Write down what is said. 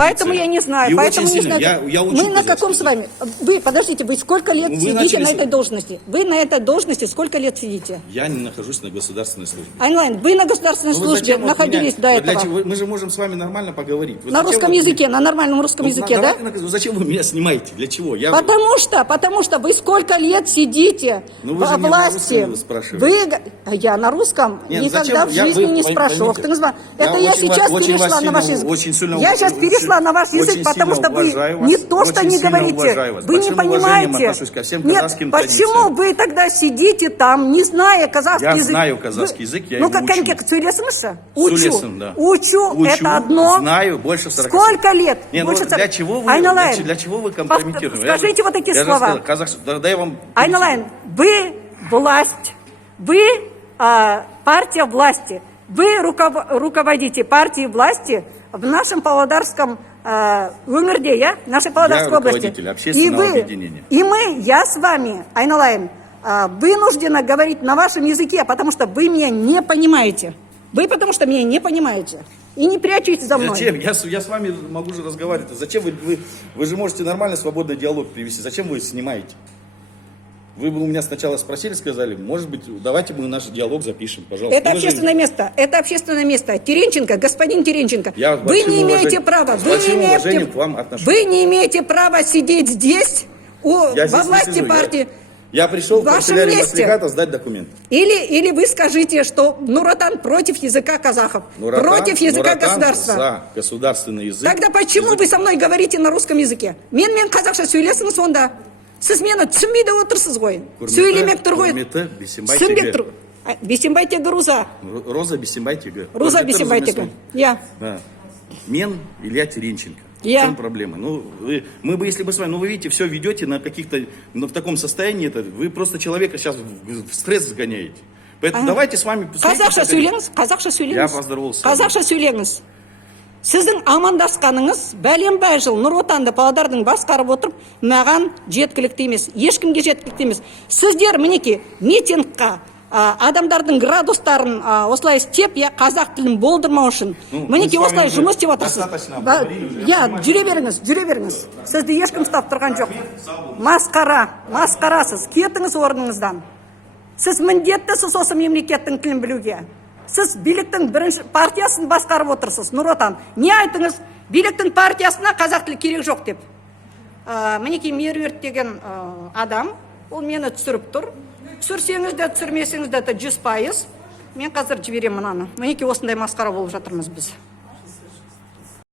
Поэтому я не знаю, И поэтому очень не сильно. знаю. Я Мы учу на каком казахский с вами? Вы, подождите, вы сколько лет Вы сидите начали на с- этой должности? Вы на этой должности сколько лет сидите? Я не нахожусь на государственной службе. Айнлайн, вы на государственной Ну, вы службе зачем вот находились меня- до вы для этого? чего- Мы же можем с вами нормально поговорить. Вы На зачем русском вот- языке, на нормальном русском Ну, языке, да? давайте зачем вы меня снимаете? Для чего? Потому что вы сколько лет сидите Ну, вы же во не на власти. русском спрашиваете. Я на русском Нет, никогда зачем? в жизни не Вы спрошу. поймите, Это я я очень сейчас вас перешла сильно на ваш язык. очень сильно Я сейчас очень- перешла на ваш очень язык, сильно потому что вы уважаю вас, не то, что очень не сильно говорите, уважаю вас. вы не Большим уважением понимаете. отношусь ко всем Нет, казахским почему традициям. вы тогда сидите там, не зная казахский Я язык? знаю казахский язык, я ну, его как учу. конкретно, сөйлесіңізші? Учу. Сөйлесін, да. Учу, это одно. Знаю, больше 40. Сколько лет? Не, ну, Больше для 40. чего вы, Айналайын. для чего вы компрометируете? Скажите вот такие я же слова. сказал, да я вам... Айналайн, вы власть, вы партия власти, вы руководите партией власти в нашем Павлодарском өңірде, я? Нашей Павлодарской области. руководитель общественного объединения. И мы, я с вами, Айналайн, вынуждена говорить на вашем языке, потому что вы меня не понимаете. Вы потому что меня не понимаете. И не прячетесь за мной. Зачем? Я с вами могу же разговаривать. Зачем вы же можете нормально свободный диалог привести. Зачем вы снимаете? Вы бы у меня сначала спросили, сказали, может быть, давайте мы наш диалог запишем, пожалуйста. Это общественное место. Это общественное место. Теренченко, господин Теренченко, Я с вы большим не имеете уважением- права. с большим уважением к вам отношусь. Вы не имеете права сидеть здесь во Я здесь не власти сижу, партии. Я пришел В в вашем канцелярию месте. Маслихата сдать документы. Или вы скажите, что Нуротан против языка казахов, против языка государства. За государственный язык. Тогда почему вы со мной говорите на русском языке? Мен қазақша сөйлесіңіз сонда. Сіз мені түсінбейді отырсыз ғой. Сөйлемек тұр ғой. Құрметті Бейсенбай Түсінбек Теге. тұр. Бейсенбай Теге Руза. Роза Бейсенбай Теге. Руза Құрметті Бейсенбай Теге. Роза Я. Да. Мен Илья Теренченко. Я. В чем проблема? Ну, мы бы, если бы с вами, ну, вы видите, все ведете на каких-то, ну, в таком состоянии, вы просто человека сейчас в стресс загоняете. Поэтому давайте с вами... Қазақша сөйлеңіз, қазақша сөйлеңіз. Я поздоровался. Қазақша сөйлеңіз. Сіздің амандасқаныңыз бәленбай жыл Нұр Отанды Павлодардың басқарып отырып, маған жеткілікті емес, ешкімге жеткілікті емес. Сіздер мінекей митингқа адамдардың градустарын осылай істеп, қазақ тілін болдырмау үшін мінекей осылай жұмыс істеп отырсыз. Жүре беріңіз. Сізді ешкім ұстап тұрған жоқ. Масқарасыз. Кетіңіз орныңыздан. Сіз міндеттісіз осы мемлекеттің тілін білуге. Сіз биліктің бірінші партиясын басқарып отырсыз, Нұр Отан. Не айтыңыз? Биліктің партиясына қазақ тілі керек жоқ деп. Мінекей Меруерт деген адам, ол мені түсіріп тұр. Түсірсеңіз де, түсірмесеңіз де 100%. Мен қазір жіберем мынаны. Мінекей осындай масқара болып жатырмыз біз.